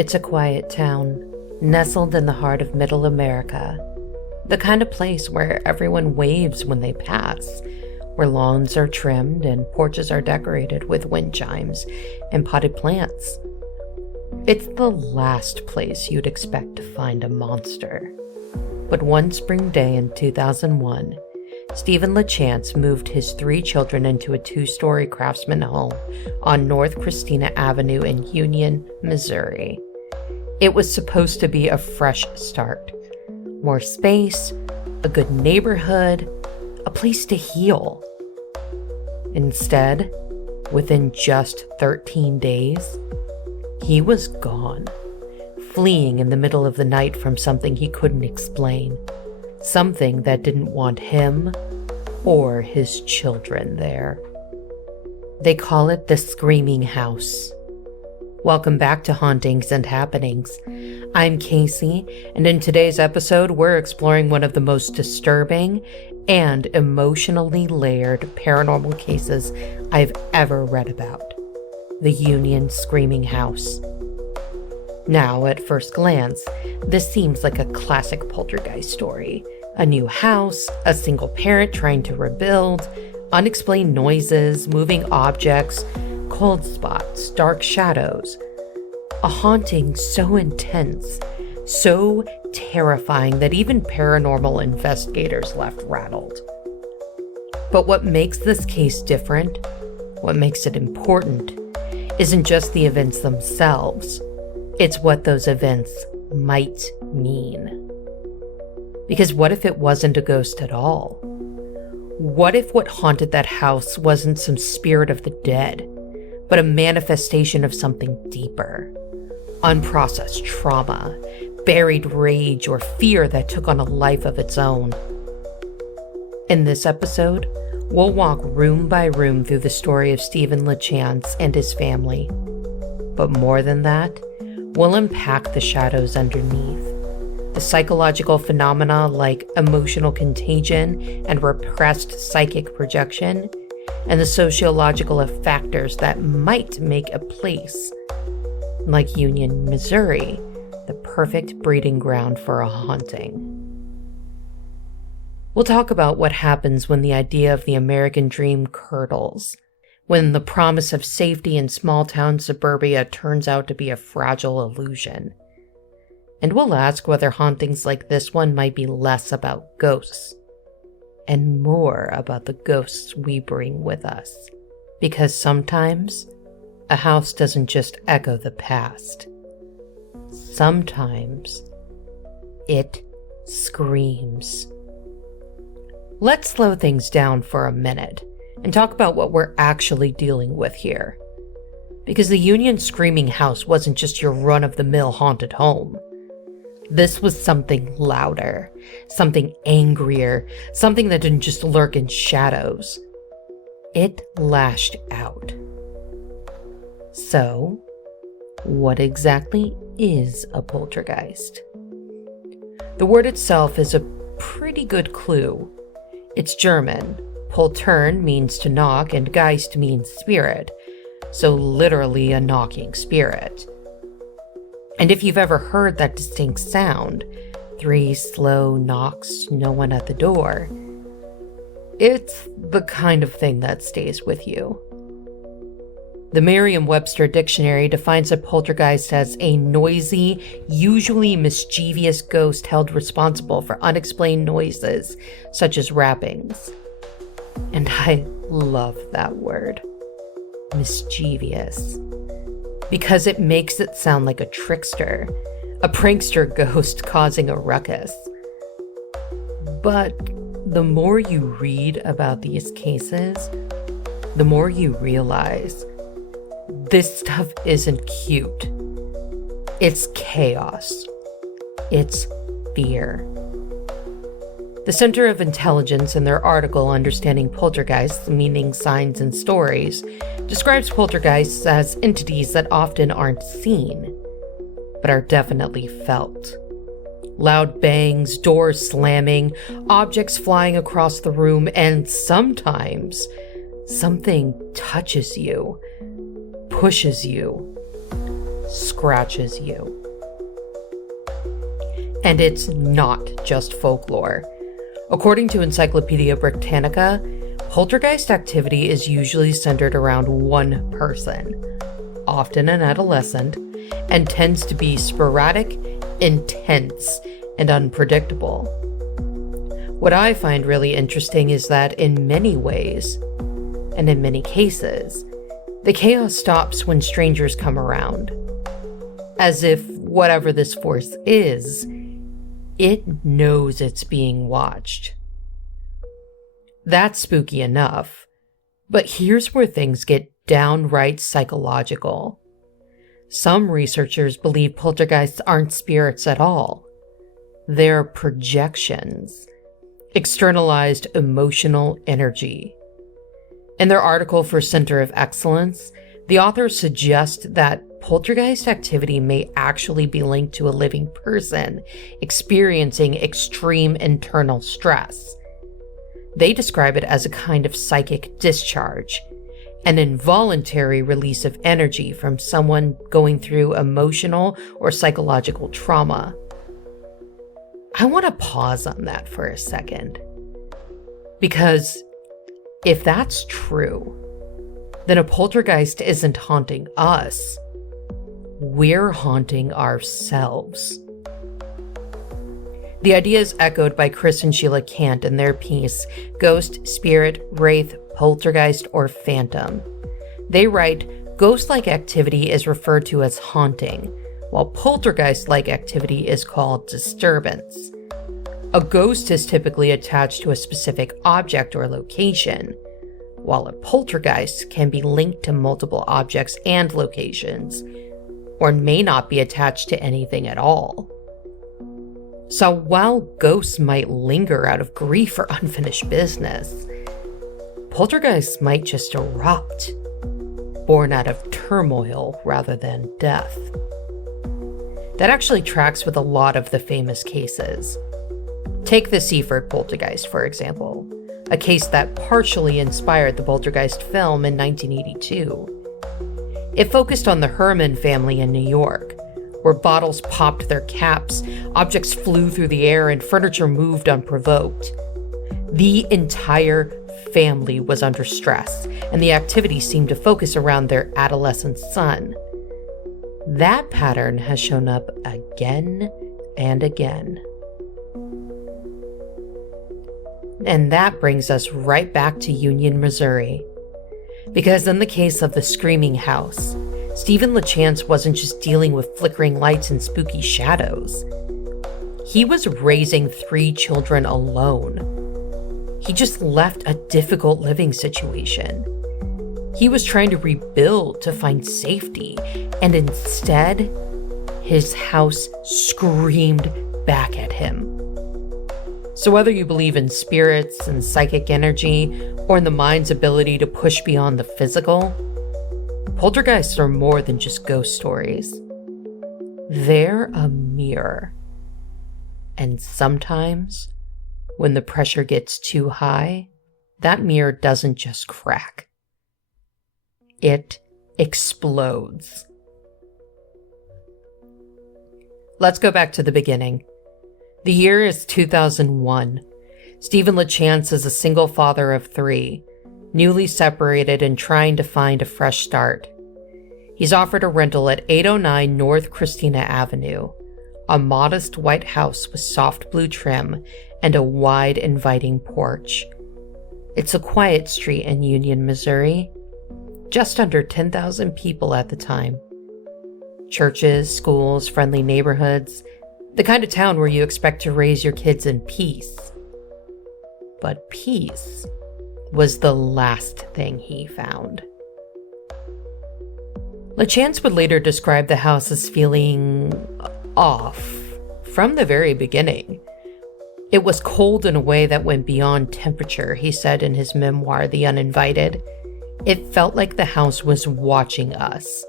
It's a quiet town, nestled in the heart of Middle America. The kind of place where everyone waves when they pass, where lawns are trimmed and porches are decorated with wind chimes and potted plants. It's the last place you'd expect to find a monster. But one spring day in 2001, Stephen LaChance moved his 3 children into a 2-story craftsman home on North Christina Avenue in Union, Missouri. It was supposed to be a fresh start. More space, a good neighborhood, a place to heal. Instead, within just 13 days, he was gone, fleeing in the middle of the night from something he couldn't explain, something that didn't want him or his children there. They call it the Screaming House. Welcome back to Hauntings and Happenings. I'm Casey, and in today's episode, we're exploring one of the most disturbing and emotionally layered paranormal cases I've ever read about: the Union Screaming House. Now, at first glance, this seems like a classic poltergeist story. A new house, a single parent trying to rebuild, unexplained noises, moving objects, cold spots, dark shadows. A haunting so intense, so terrifying that even paranormal investigators left rattled. But what makes this case different, what makes it important, isn't just the events themselves. It's what those events might mean. Because what if it wasn't a ghost at all? What if what haunted that house wasn't some spirit of the dead, but a manifestation of something deeper? Unprocessed trauma, buried rage, or fear that took on a life of its own. In this episode, we'll walk room by room through the story of Stephen LaChance and his family. But more than that, we'll unpack the shadows underneath. The psychological phenomena like emotional contagion and repressed psychic projection, and the sociological factors that might make a place like Union, Missouri, the perfect breeding ground for a haunting. We'll talk about what happens when the idea of the American dream curdles, when the promise of safety in small-town suburbia turns out to be a fragile illusion. And we'll ask whether hauntings like this one might be less about ghosts and more about the ghosts we bring with us. Because sometimes a house doesn't just echo the past. Sometimes it screams. Let's slow things down for a minute and talk about what we're actually dealing with here. Because the Union Screaming House wasn't just your run-of-the-mill haunted home. This was something louder, something angrier, something that didn't just lurk in shadows. It lashed out. So, what exactly is a poltergeist? The word itself is a pretty good clue. It's German. Poltern means to knock, and Geist means spirit. So literally a knocking spirit. And if you've ever heard that distinct sound, 3 slow knocks, no one at the door, it's the kind of thing that stays with you. The Merriam-Webster dictionary defines a poltergeist as a noisy, usually mischievous ghost held responsible for unexplained noises, such as rappings. And I love that word, mischievous, because it makes it sound like a trickster, a prankster ghost causing a ruckus. But the more you read about these cases, the more you realize this stuff isn't cute. It's chaos. It's fear. The Center of Intelligence, in their article Understanding Poltergeists, Meaning, Signs, and Stories, describes poltergeists as entities that often aren't seen, but are definitely felt. Loud bangs, doors slamming, objects flying across the room, and sometimes something touches you, pushes you, scratches you. And it's not just folklore. According to Encyclopedia Britannica, poltergeist activity is usually centered around one person, often an adolescent, and tends to be sporadic, intense, and unpredictable. What I find really interesting is that in many ways, and in many cases, the chaos stops when strangers come around. As if whatever this force is, it knows it's being watched. That's spooky enough, but here's where things get downright psychological. Some researchers believe poltergeists aren't spirits at all. They're projections, externalized emotional energy. In their article for Center of Excellence, the authors suggest that poltergeist activity may actually be linked to a living person experiencing extreme internal stress. They describe it as a kind of psychic discharge, an involuntary release of energy from someone going through emotional or psychological trauma. I want to pause on that for a second, because if that's true, then a poltergeist isn't haunting us. We're haunting ourselves. The idea is echoed by Chris and Sheila Kant in their piece, Ghost, Spirit, Wraith, Poltergeist, or Phantom. They write, ghost-like activity is referred to as haunting, while poltergeist-like activity is called disturbance. A ghost is typically attached to a specific object or location, while a poltergeist can be linked to multiple objects and locations, or may not be attached to anything at all. So while ghosts might linger out of grief or unfinished business, poltergeists might just erupt, born out of turmoil rather than death. That actually tracks with a lot of the famous cases. Take the Seaford poltergeist, for example, a case that partially inspired the Poltergeist film in 1982. It focused on the Herman family in New York, where bottles popped their caps, objects flew through the air, and furniture moved unprovoked. The entire family was under stress, and the activity seemed to focus around their adolescent son. That pattern has shown up again and again. And that brings us right back to Union, Missouri. Because in the case of the Screaming House, Stephen LaChance wasn't just dealing with flickering lights and spooky shadows. He was raising 3 children alone. He just left a difficult living situation. He was trying to rebuild to find safety, and instead, his house screamed back at him. So whether you believe in spirits and psychic energy, or in the mind's ability to push beyond the physical, poltergeists are more than just ghost stories. They're a mirror. And sometimes, when the pressure gets too high, that mirror doesn't just crack. It explodes. Let's go back to the beginning. The year is 2001. Stephen LaChance is a single father of 3, newly separated and trying to find a fresh start. He's offered a rental at 809 North Christina Avenue, a modest white house with soft blue trim and a wide, inviting porch. It's a quiet street in Union, Missouri, just under 10,000 people at the time. Churches, schools, friendly neighborhoods, the kind of town where you expect to raise your kids in peace. But peace was the last thing he found. LaChance would later describe the house as feeling off from the very beginning. It was cold in a way that went beyond temperature, he said in his memoir, The Uninvited. It felt like the house was watching us.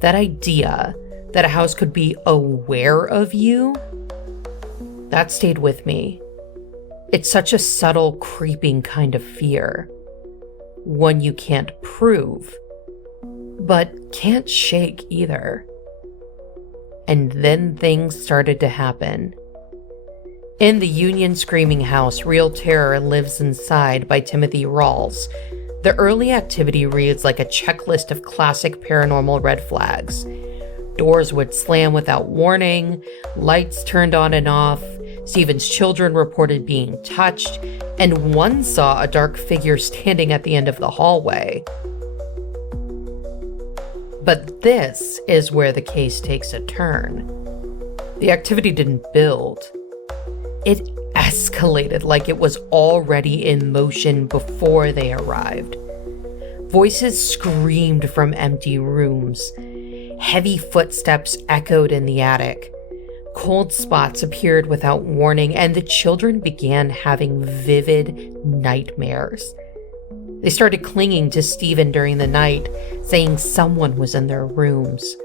That idea that a house could be aware of you, that stayed with me. It's such a subtle, creeping kind of fear. One you can't prove, but can't shake either. And then things started to happen. In The Union Screaming House, Real Terror Lives Inside by Timothy Rawls, the early activity reads like a checklist of classic paranormal red flags. Doors would slam without warning, lights turned on and off, Stephen's children reported being touched, and one saw a dark figure standing at the end of the hallway. But this is where the case takes a turn. The activity didn't build. It escalated like it was already in motion before they arrived. Voices screamed from empty rooms. Heavy footsteps echoed in the attic. Cold spots appeared without warning, and the children began having vivid nightmares. They started clinging to Stephen during the night, saying someone was in their rooms,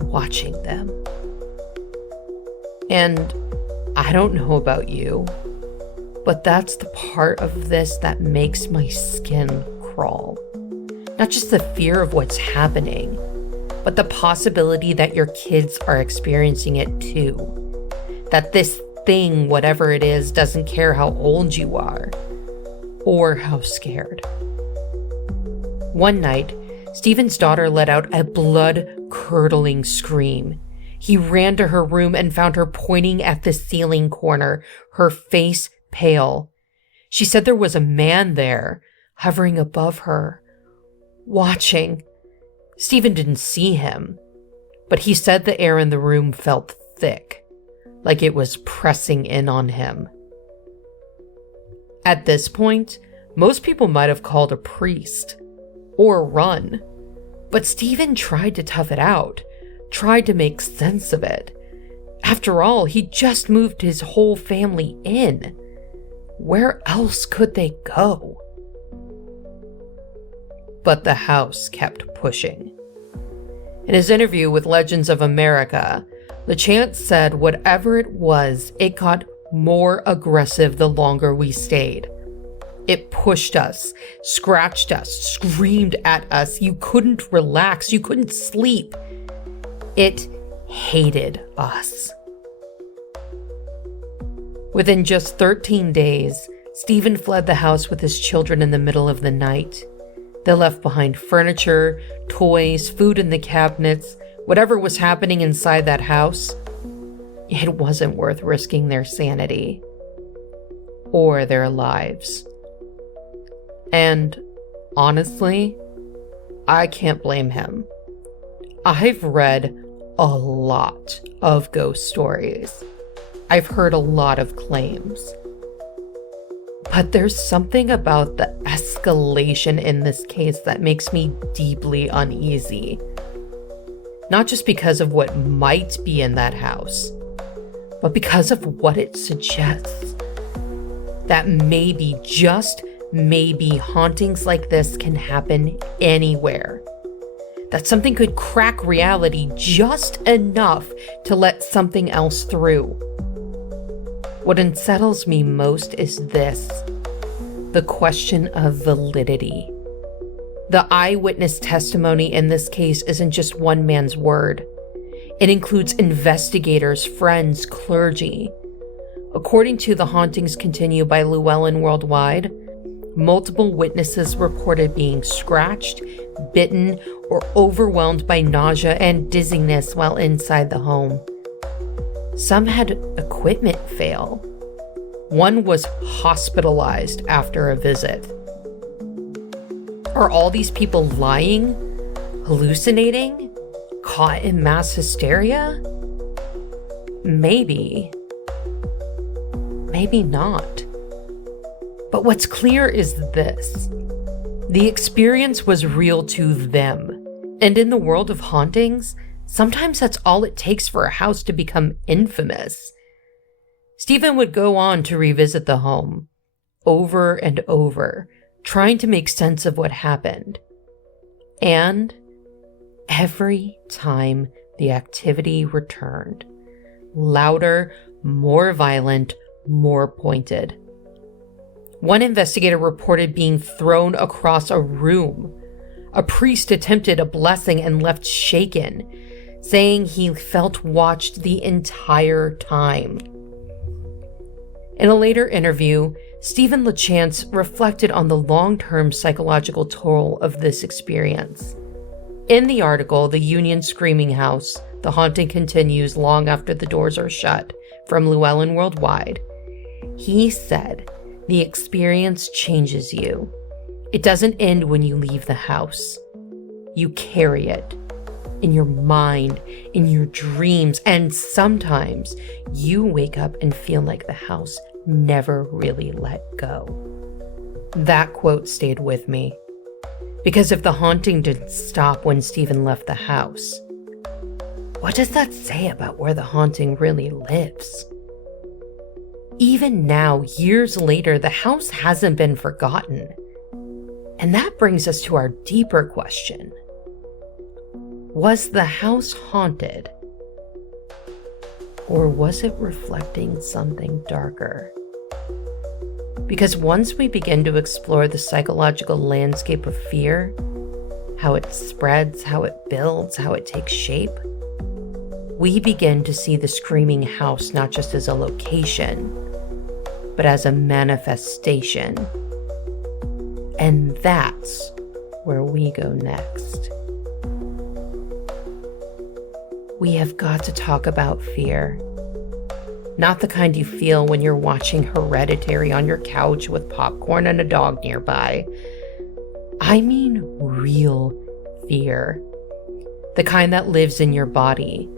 watching them. And I don't know about you, but that's the part of this that makes my skin crawl. Not just the fear of what's happening, but the possibility that your kids are experiencing it too. That this thing, whatever it is, doesn't care how old you are or how scared. One night, Stephen's daughter let out a blood-curdling scream. He ran to her room and found her pointing at the ceiling corner, her face pale. She said there was a man there, hovering above her, watching. Stephen didn't see him, but he said the air in the room felt thick, like it was pressing in on him. At this point, most people might have called a priest or run, but Stephen tried to tough it out, tried to make sense of it. After all, he just moved his whole family in. Where else could they go? But the house kept pushing. In his interview with Legends of America, LaChance said whatever it was, it got more aggressive the longer we stayed. It pushed us, scratched us, screamed at us. You couldn't relax. You couldn't sleep. It hated us. Within just 13 days, Stephen fled the house with his children in the middle of the night. They left behind furniture, toys, food in the cabinets, whatever was happening inside that house. It wasn't worth risking their sanity or their lives. And honestly, I can't blame him. I've read a lot of ghost stories. I've heard a lot of claims. But there's something about the escalation in this case that makes me deeply uneasy. Not just because of what might be in that house, but because of what it suggests. That maybe, just maybe, hauntings like this can happen anywhere. That something could crack reality just enough to let something else through. What unsettles me most is this: the question of validity. The eyewitness testimony in this case isn't just one man's word. It includes investigators, friends, clergy. According to The Hauntings Continue by Llewellyn Worldwide, multiple witnesses reported being scratched, bitten, or overwhelmed by nausea and dizziness while inside the home. Some had equipment fail. One was hospitalized after a visit. Are all these people lying? Hallucinating? Caught in mass hysteria? Maybe. Maybe not. But what's clear is this: the experience was real to them. And in the world of hauntings, sometimes that's all it takes for a house to become infamous. Stephen would go on to revisit the home, over and over, trying to make sense of what happened. And every time the activity returned, louder, more violent, more pointed. One investigator reported being thrown across a room. A priest attempted a blessing and left shaken. saying he felt watched the entire time. In a later interview, LaChance reflected on the long-term psychological toll of this experience. In the article, The Union Screaming House, The Haunting Continues Long After the Doors Are Shut, from Llewellyn Worldwide, he said, "The experience changes you. It doesn't end when you leave the house. You carry it in your mind, in your dreams, and sometimes you wake up and feel like the house never really let go." That quote stayed with me. Because if the haunting didn't stop when Stephen left the house, what does that say about where the haunting really lives? Even now, years later, the house hasn't been forgotten. And that brings us to our deeper question. Was the house haunted? Or was it reflecting something darker? Because once we begin to explore the psychological landscape of fear, how it spreads, how it builds, how it takes shape, we begin to see the screaming house not just as a location, but as a manifestation. And that's where we go next. We have got to talk about fear. Not the kind you feel when you're watching Hereditary on your couch with popcorn and a dog nearby. I mean real fear. The kind that lives in your body.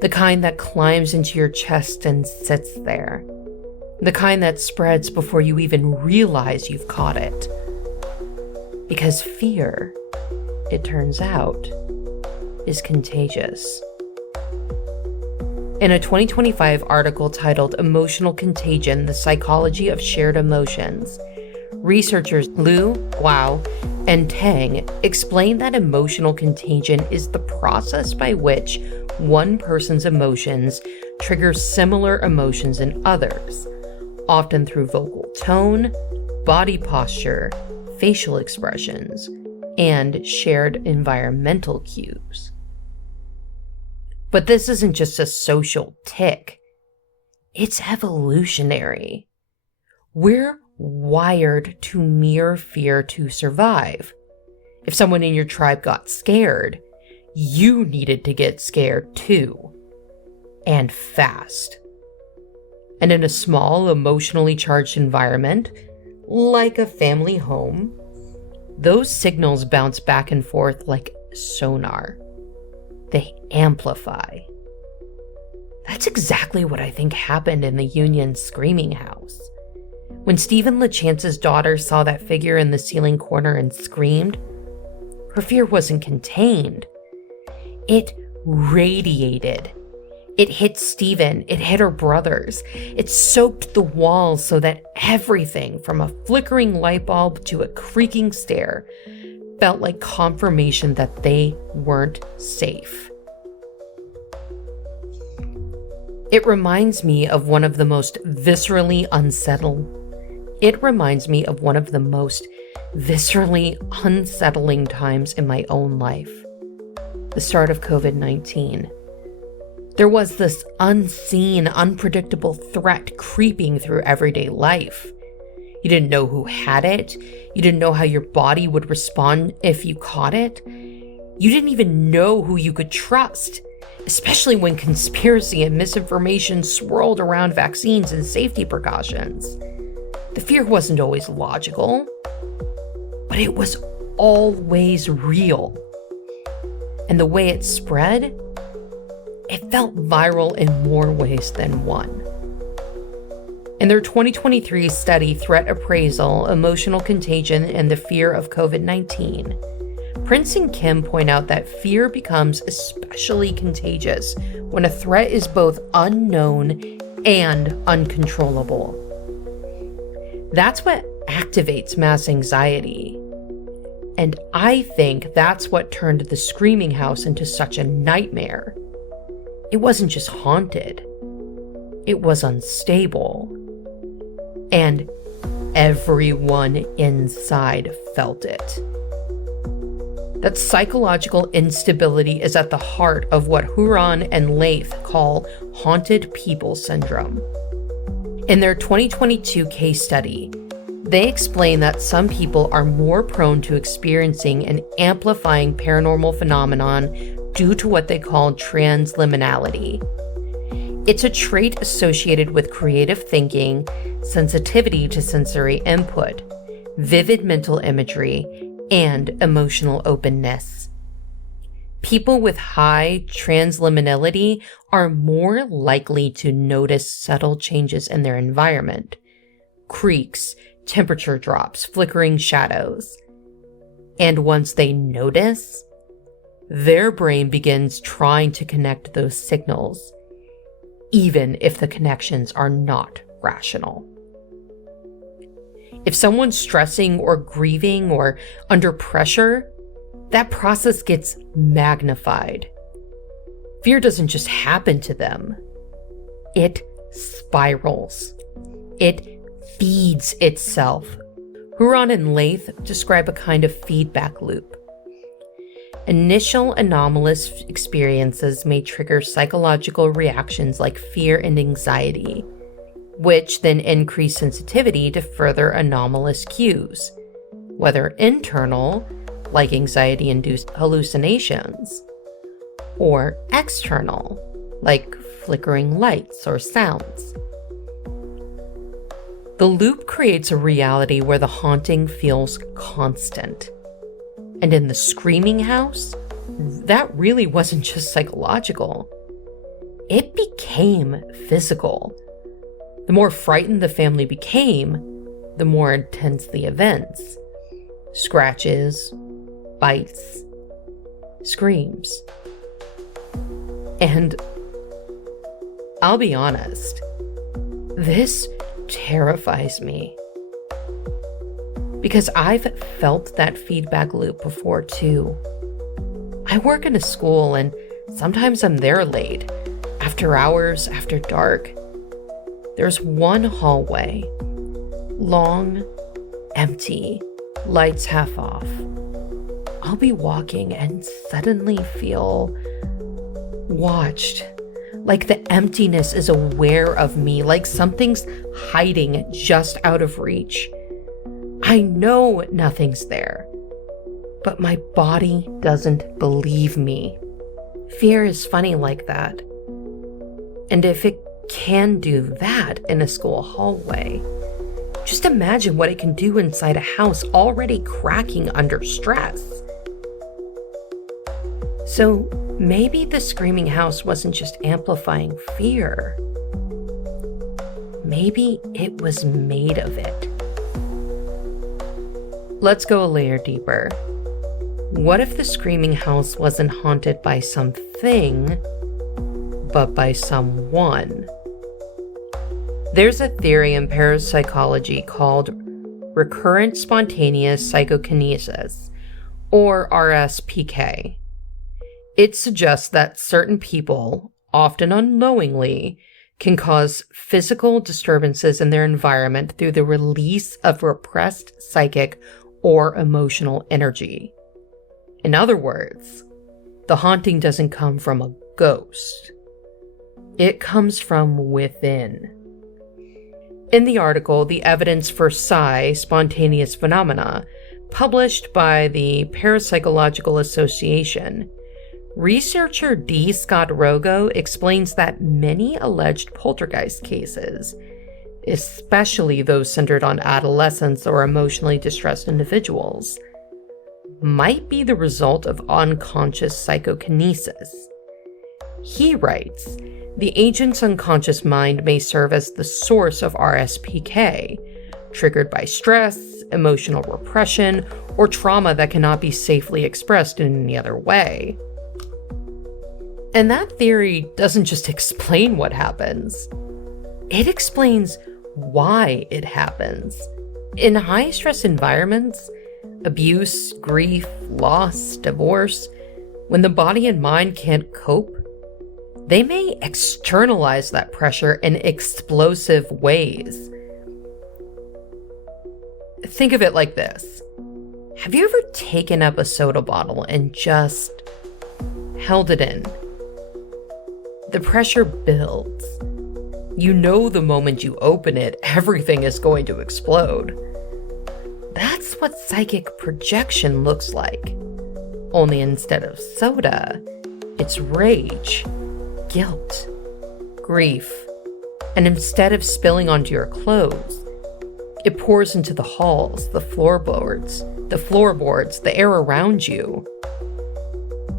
The kind that climbs into your chest and sits there. The kind that spreads before you even realize you've caught it. Because fear, it turns out, is contagious. In a 2025 article titled Emotional Contagion, The Psychology of Shared Emotions, researchers Liu, Guo, and Tang explain that emotional contagion is the process by which one person's emotions trigger similar emotions in others, often through vocal tone, body posture, facial expressions, and shared environmental cues. But this isn't just a social tic. It's evolutionary. We're wired to mirror fear to survive. If someone in your tribe got scared, you needed to get scared too. And fast. And in a small, emotionally charged environment, like a family home, those signals bounce back and forth like sonar. They amplify. That's exactly what I think happened in the Union Screaming House. When LaChance's daughter saw that figure in the ceiling corner and screamed, her fear wasn't contained. It radiated. It hit Stephen, it hit her brothers. It soaked the walls so that everything from a flickering light bulb to a creaking stair felt like confirmation that they weren't safe. It reminds me of one of the most viscerally unsettling times in my own life. The start of COVID-19. There was this unseen, unpredictable threat creeping through everyday life. You didn't know who had it. You didn't know how your body would respond if you caught it. You didn't even know who you could trust, especially when conspiracy and misinformation swirled around vaccines and safety precautions. The fear wasn't always logical, but it was always real. And the way it spread, it felt viral in more ways than one. In their 2023 study, Threat Appraisal, Emotional Contagion, and the Fear of COVID-19, Prince and Kim point out that fear becomes especially contagious when a threat is both unknown and uncontrollable. That's what activates mass anxiety. And I think that's what turned the Screaming House into such a nightmare. It wasn't just haunted. It was unstable. And everyone inside felt it. that psychological instability is at the heart of what Huron and Leith call haunted people syndrome. In their 2022 case study, they explain that some people are more prone to experiencing and amplifying paranormal phenomenon due to what they call transliminality. It's a trait associated with creative thinking, sensitivity to sensory input, vivid mental imagery, and emotional openness. People with high transliminality are more likely to notice subtle changes in their environment, creaks, temperature drops, flickering shadows. And once they notice, their brain begins trying to connect those signals, even if the connections are not rational. If someone's stressing or grieving or under pressure, that process gets magnified. Fear doesn't just happen to them. It spirals. It feeds itself. Huron and Leith describe a kind of feedback loop. Initial anomalous experiences may trigger psychological reactions like fear and anxiety, which then increase sensitivity to further anomalous cues, whether internal, like anxiety-induced hallucinations, or external, like flickering lights or sounds. The loop creates a reality where the haunting feels constant. And in the screaming house, that really wasn't just psychological. It became physical. The more frightened the family became, the more intense the events. Scratches, bites, screams. And I'll be honest, this terrifies me. Because I've felt that feedback loop before too. I work in a school and sometimes I'm there late, after hours, after dark. There's one hallway, long, empty, lights half off. I'll be walking and suddenly feel watched, like the emptiness is aware of me, like something's hiding just out of reach. I know nothing's there, but my body doesn't believe me. Fear is funny like that. And if it can do that in a school hallway, just imagine what it can do inside a house already cracking under stress. So maybe the screaming house wasn't just amplifying fear. Maybe it was made of it. Let's go a layer deeper. What if the screaming house wasn't haunted by something, but by someone? There's a theory in parapsychology called recurrent spontaneous psychokinesis, or RSPK. It suggests that certain people, often unknowingly, can cause physical disturbances in their environment through the release of repressed psychic or emotional energy. In other words, the haunting doesn't come from a ghost. It comes from within. In the article, The Evidence for Psi Spontaneous Phenomena, published by the Parapsychological Association, researcher D. Scott Rogo explains that many alleged poltergeist cases, especially those centered on adolescents or emotionally distressed individuals, might be the result of unconscious psychokinesis. He writes, the agent's unconscious mind may serve as the source of RSPK, triggered by stress, emotional repression, or trauma that cannot be safely expressed in any other way. And that theory doesn't just explain what happens. It explains why it happens. In high-stress environments, abuse, grief, loss, divorce, when the body and mind can't cope, they may externalize that pressure in explosive ways. Think of it like this. Have you ever taken up a soda bottle and just held it in? The pressure builds. You know the moment you open it, everything is going to explode. That's what psychic projection looks like. Only instead of soda, it's rage, guilt, grief. And instead of spilling onto your clothes, it pours into the halls, the floorboards, the air around you.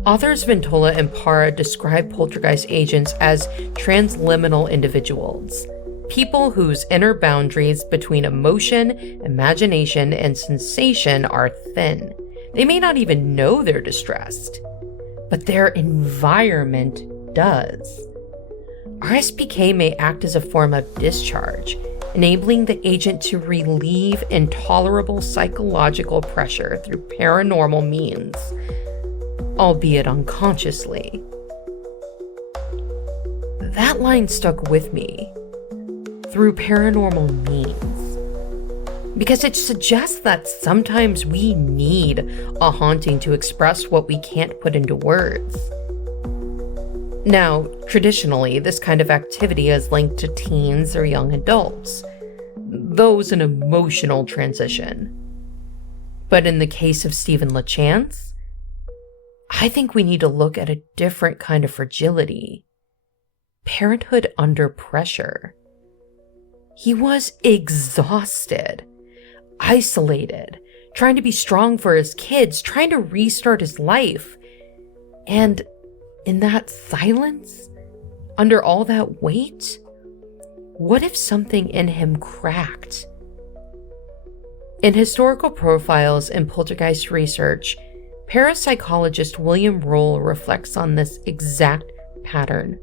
Authors Ventola and Parra describe poltergeist agents as transliminal individuals, people whose inner boundaries between emotion, imagination, and sensation are thin. They may not even know they're distressed, but their environment does. RSPK may act as a form of discharge, enabling the agent to relieve intolerable psychological pressure through paranormal means, albeit unconsciously. That line stuck with me, through paranormal means, because it suggests that sometimes we need a haunting to express what we can't put into words. Now, traditionally, this kind of activity is linked to teens or young adults, those in emotional transition. But in the case of Stephen LaChance, I think we need to look at a different kind of fragility. Parenthood under pressure. He was exhausted, isolated, trying to be strong for his kids, trying to restart his life. And in that silence, under all that weight, what if something in him cracked? In historical profiles and poltergeist research, parapsychologist William Roll reflects on this exact pattern.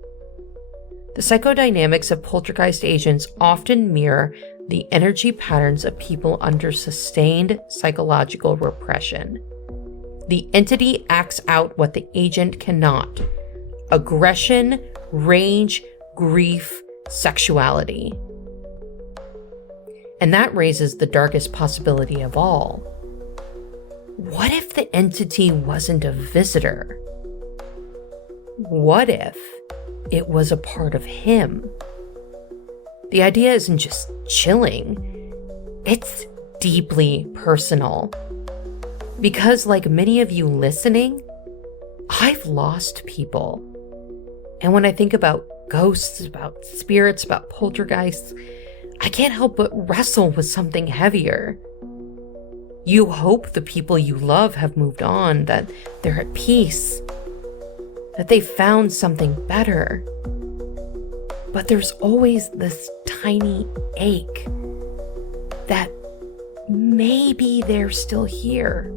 The psychodynamics of poltergeist agents often mirror the energy patterns of people under sustained psychological repression. The entity acts out what the agent cannot: aggression, rage, grief, sexuality. And that raises the darkest possibility of all. What if the entity wasn't a visitor? What if it was a part of him? The idea isn't just chilling, it's deeply personal. Because, like many of you listening, I've lost people. And when I think about ghosts, about spirits, about poltergeists, I can't help but wrestle with something heavier. You hope the people you love have moved on, that they're at peace, that they found something better. But there's always this tiny ache that maybe they're still here,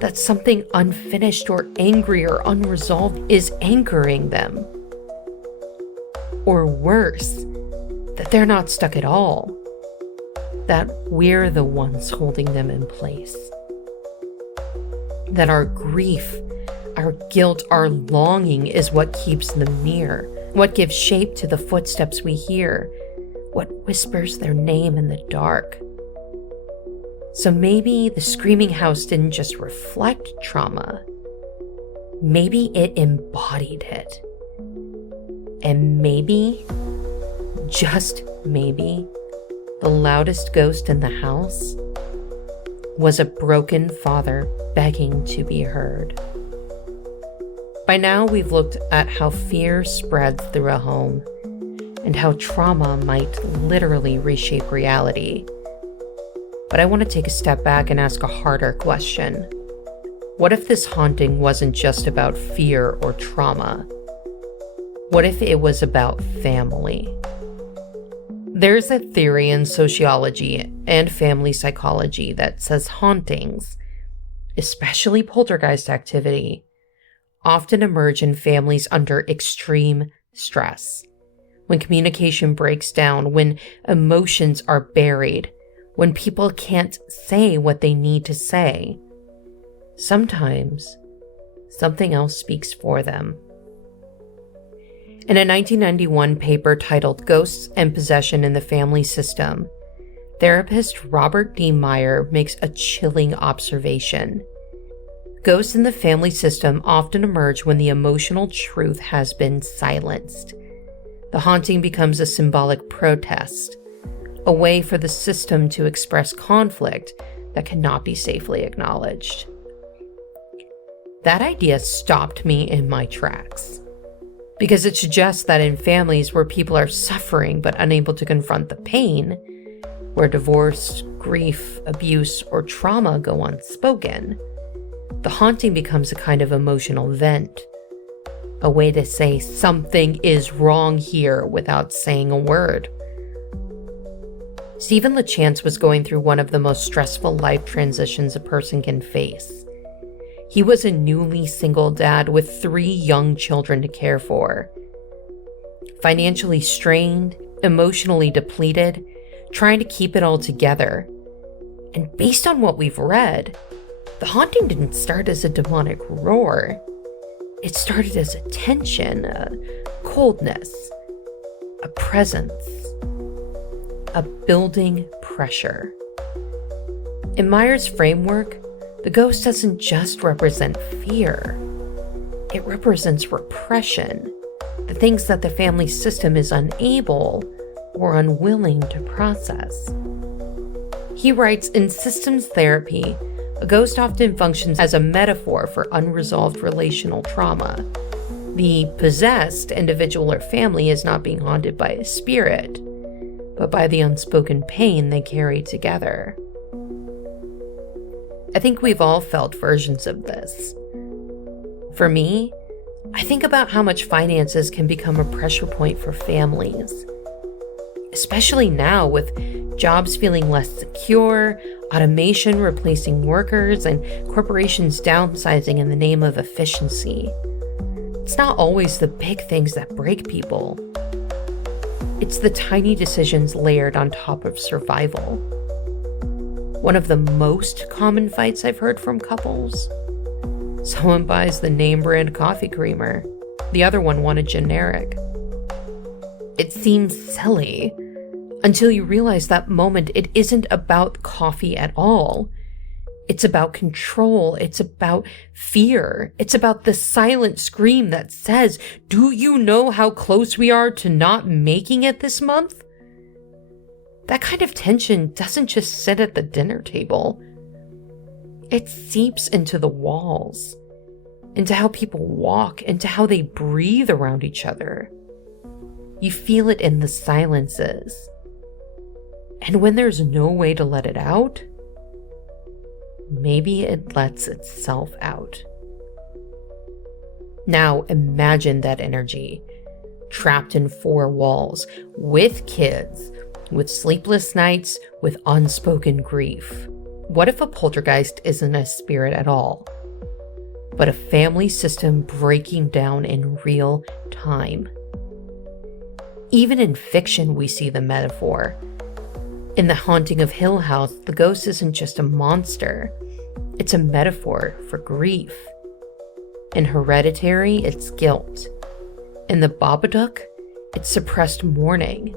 that something unfinished or angry or unresolved is anchoring them. Or worse, that they're not stuck at all, that we're the ones holding them in place. That our grief, our guilt, our longing is what keeps them near, what gives shape to the footsteps we hear, what whispers their name in the dark. So maybe the screaming house didn't just reflect trauma. Maybe it embodied it. And maybe, just maybe, the loudest ghost in the house was a broken father begging to be heard. By now, we've looked at how fear spreads through a home and how trauma might literally reshape reality. But I want to take a step back and ask a harder question. What if this haunting wasn't just about fear or trauma? What if it was about family? There's a theory in sociology and family psychology that says hauntings, especially poltergeist activity, often emerge in families under extreme stress. When communication breaks down, when emotions are buried, when people can't say what they need to say. Sometimes, something else speaks for them. In a 1991 paper titled Ghosts and Possession in the Family System, therapist Robert D. Meyer makes a chilling observation. Ghosts in the family system often emerge when the emotional truth has been silenced. The haunting becomes a symbolic protest, a way for the system to express conflict that cannot be safely acknowledged. That idea stopped me in my tracks, because it suggests that in families where people are suffering but unable to confront the pain, where divorce, grief, abuse, or trauma go unspoken, the haunting becomes a kind of emotional vent, a way to say something is wrong here without saying a word. Stephen LaChance was going through one of the most stressful life transitions a person can face. He was a newly single dad with 3 young children to care for. Financially strained, emotionally depleted, trying to keep it all together. And based on what we've read, the haunting didn't start as a demonic roar. It started as a tension, a coldness, a presence, a building pressure. In Meyer's framework, the ghost doesn't just represent fear. It represents repression, the things that the family system is unable or unwilling to process. He writes, in systems therapy, a ghost often functions as a metaphor for unresolved relational trauma. The possessed individual or family is not being haunted by a spirit, but by the unspoken pain they carry together. I think we've all felt versions of this. For me, I think about how much finances can become a pressure point for families. Especially now with jobs feeling less secure, automation replacing workers, and corporations downsizing in the name of efficiency. It's not always the big things that break people. It's the tiny decisions layered on top of survival. One of the most common fights I've heard from couples: someone buys the name brand coffee creamer, the other one wanted generic. It seems silly until you realize that moment it isn't about coffee at all. It's about control. It's about fear. It's about the silent scream that says, "Do you know how close we are to not making it this month?" That kind of tension doesn't just sit at the dinner table. It seeps into the walls, into how people walk, into how they breathe around each other. You feel it in the silences. And when there's no way to let it out, maybe it lets itself out. Now imagine that energy, trapped in 4 walls, with kids, with sleepless nights, with unspoken grief. What if a poltergeist isn't a spirit at all, but a family system breaking down in real time? Even in fiction, we see the metaphor. In The Haunting of Hill House, the ghost isn't just a monster. It's a metaphor for grief. In Hereditary, it's guilt. In The Babadook, it's suppressed mourning.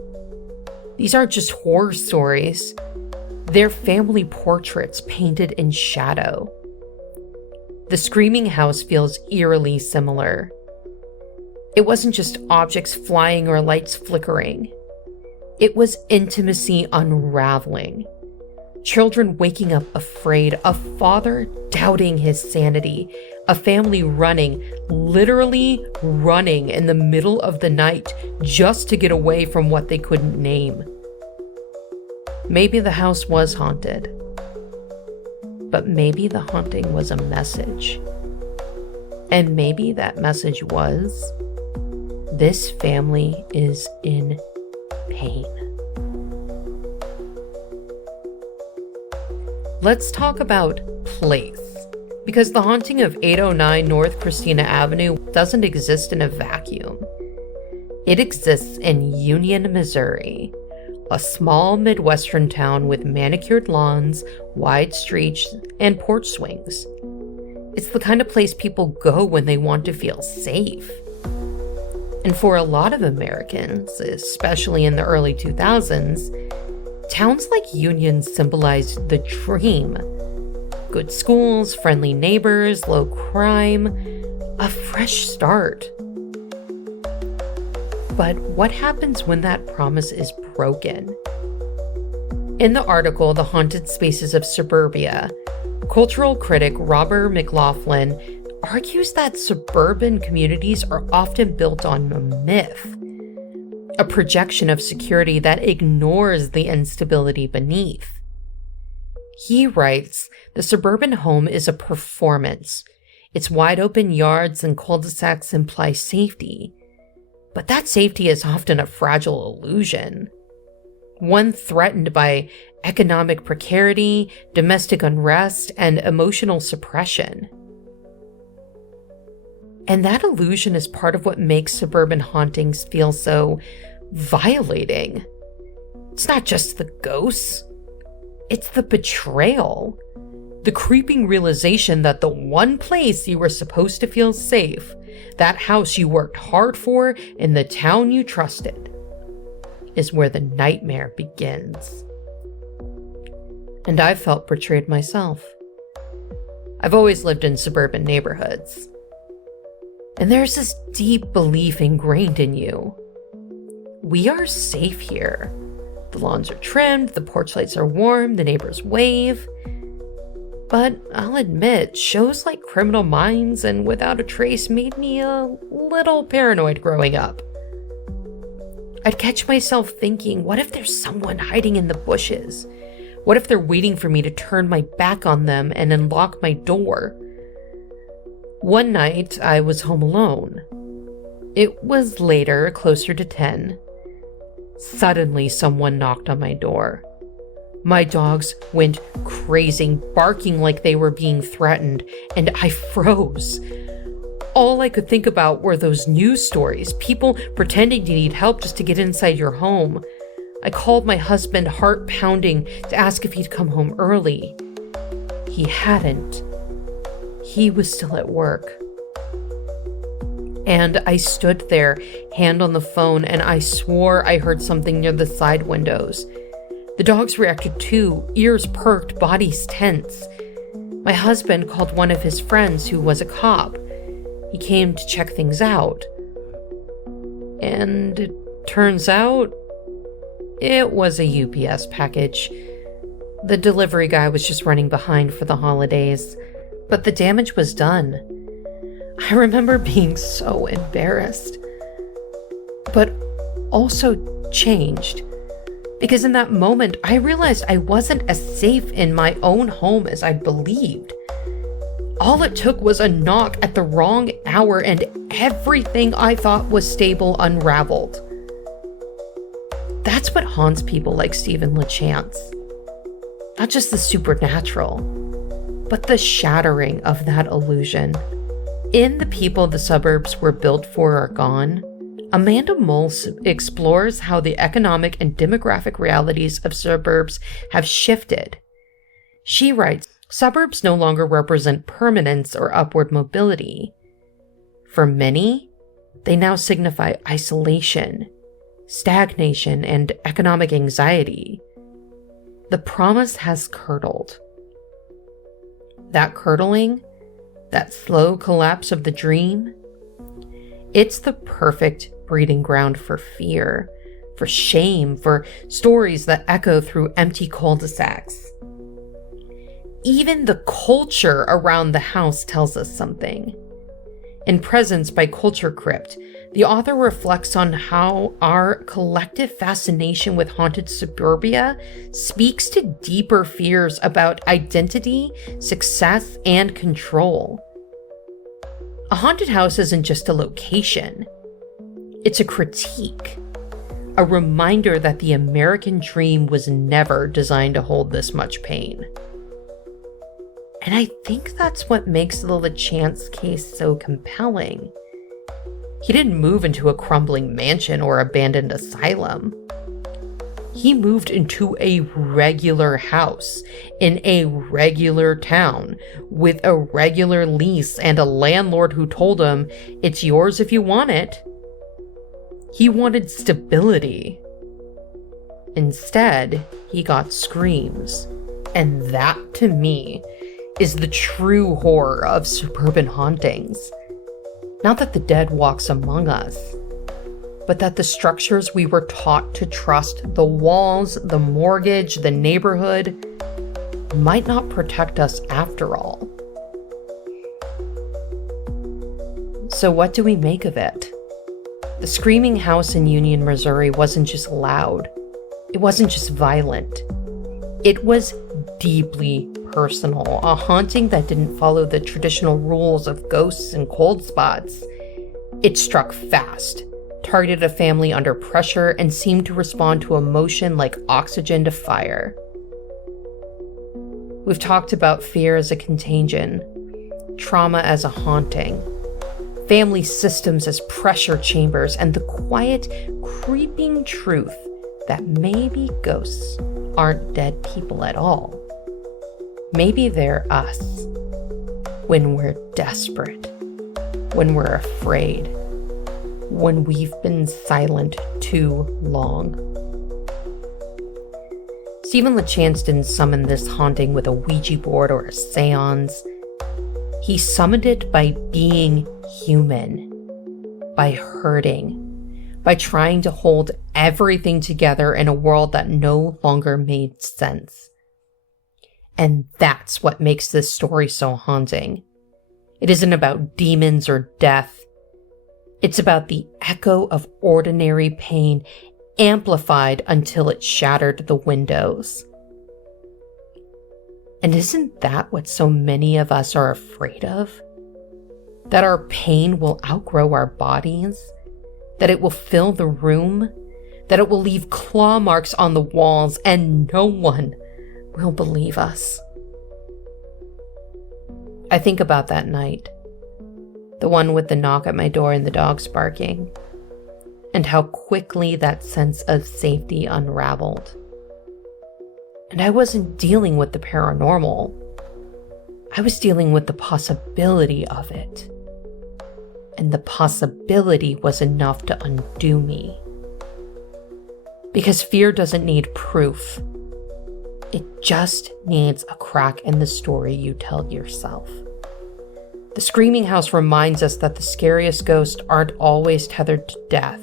These aren't just horror stories. They're family portraits painted in shadow. The Screaming House feels eerily similar. It wasn't just objects flying or lights flickering. It was intimacy unraveling. Children waking up afraid, a father doubting his sanity, a family running, literally running in the middle of the night just to get away from what they couldn't name. Maybe the house was haunted, but maybe the haunting was a message. And maybe that message was, this family is in pain. Let's talk about place, because the haunting of 809 North Christina Avenue doesn't exist in a vacuum. It exists in Union, Missouri, a small Midwestern town with manicured lawns, wide streets, and porch swings. It's the kind of place people go when they want to feel safe. And for a lot of Americans, especially in the early 2000s, Towns like Union symbolized the dream. Good schools, friendly neighbors, low crime, a fresh start. But what happens when that promise is broken? In the article, The Haunted Spaces of Suburbia, cultural critic Robert McLaughlin argues that suburban communities are often built on a myth, a projection of security that ignores the instability beneath. He writes, the suburban home is a performance. Its wide open yards and cul-de-sacs imply safety. But that safety is often a fragile illusion, one threatened by economic precarity, domestic unrest, and emotional suppression. And that illusion is part of what makes suburban hauntings feel so violating. It's not just the ghosts, it's the betrayal. The creeping realization that the one place you were supposed to feel safe, that house you worked hard for in the town you trusted, is where the nightmare begins. And I've felt betrayed myself. I've always lived in suburban neighborhoods. And there's this deep belief ingrained in you. We are safe here. The lawns are trimmed, the porch lights are warm, the neighbors wave. But I'll admit, shows like Criminal Minds and Without a Trace made me a little paranoid growing up. I'd catch myself thinking, what if there's someone hiding in the bushes? What if they're waiting for me to turn my back on them and unlock my door? One night, I was home alone. It was later, closer to 10. Suddenly, someone knocked on my door. My dogs went crazy, barking like they were being threatened, and I froze. All I could think about were those news stories, people pretending to need help just to get inside your home. I called my husband, heart pounding, to ask if he'd come home early. He hadn't. He was still at work. And I stood there, hand on the phone, and I swore I heard something near the side windows. The dogs reacted too, ears perked, bodies tense. My husband called one of his friends who was a cop. He came to check things out. And it turns out, it was a UPS package. The delivery guy was just running behind for the holidays, but the damage was done. I remember being so embarrassed, but also changed. Because in that moment, I realized I wasn't as safe in my own home as I believed. All it took was a knock at the wrong hour and everything I thought was stable unraveled. That's what haunts people like Stephen LaChance. Not just the supernatural, but the shattering of that illusion. In The People the Suburbs Were Built For Are Gone, Amanda Mull explores how the economic and demographic realities of suburbs have shifted. She writes, suburbs no longer represent permanence or upward mobility. For many, they now signify isolation, stagnation, and economic anxiety. The promise has curdled. That curdling, that slow collapse of the dream, it's the perfect breeding ground for fear, for shame, for stories that echo through empty cul-de-sacs. Even the culture around the house tells us something. In Presence by Culture Crypt, the author reflects on how our collective fascination with haunted suburbia speaks to deeper fears about identity, success, and control. A haunted house isn't just a location. It's a critique, a reminder that the American dream was never designed to hold this much pain. And I think that's what makes the LaChance case so compelling. He didn't move into a crumbling mansion or abandoned asylum. He moved into a regular house in a regular town with a regular lease and a landlord who told him, it's yours if you want it. He wanted stability. Instead, he got screams. And that, to me, is the true horror of suburban hauntings. Not that the dead walks among us, but that the structures we were taught to trust, the walls, the mortgage, the neighborhood, might not protect us after all. So what do we make of it? The screaming house in Union, Missouri wasn't just loud. It wasn't just violent. It was deeply personal, a haunting that didn't follow the traditional rules of ghosts and cold spots. It struck fast, targeted a family under pressure, and seemed to respond to emotion like oxygen to fire. We've talked about fear as a contagion, trauma as a haunting, family systems as pressure chambers, and the quiet, creeping truth that maybe ghosts aren't dead people at all. Maybe they're us, when we're desperate, when we're afraid, when we've been silent too long. Stephen LaChance didn't summon this haunting with a Ouija board or a seance. He summoned it by being human, by hurting, by trying to hold everything together in a world that no longer made sense. And that's what makes this story so haunting. It isn't about demons or death. It's about the echo of ordinary pain amplified until it shattered the windows. And isn't that what so many of us are afraid of? That our pain will outgrow our bodies? That it will fill the room? That it will leave claw marks on the walls and no one will believe us? I think about that night, the one with the knock at my door and the dogs barking, and how quickly that sense of safety unraveled. And I wasn't dealing with the paranormal. I was dealing with the possibility of it. And the possibility was enough to undo me. Because fear doesn't need proof. It just needs a crack in the story you tell yourself. The screaming house reminds us that the scariest ghosts aren't always tethered to death.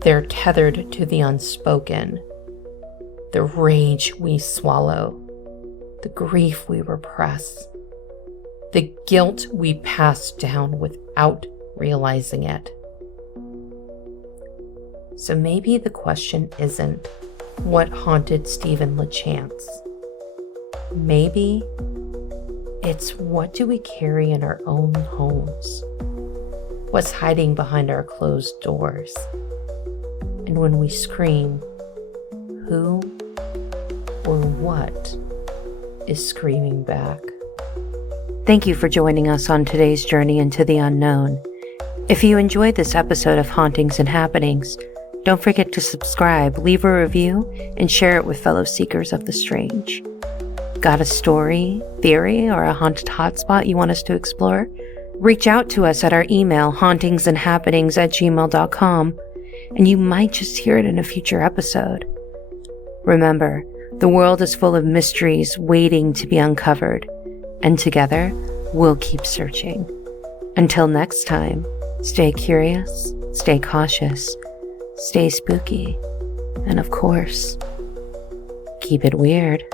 They're tethered to the unspoken, the rage we swallow, the grief we repress, the guilt we pass down without realizing it. So maybe the question isn't what haunted Stephen LaChance. Maybe it's what do we carry in our own homes? What's hiding behind our closed doors? And when we scream, who or what is screaming back? Thank you for joining us on today's journey into the unknown. If you enjoyed this episode of Hauntings and Happenings, don't forget to subscribe, leave a review, and share it with fellow seekers of the strange. Got a story, theory, or a haunted hotspot you want us to explore? Reach out to us at our email, hauntingsandhappenings@gmail.com, and you might just hear it in a future episode. Remember, the world is full of mysteries waiting to be uncovered, and together, we'll keep searching. Until next time, stay curious, stay cautious, stay spooky, and of course, keep it weird.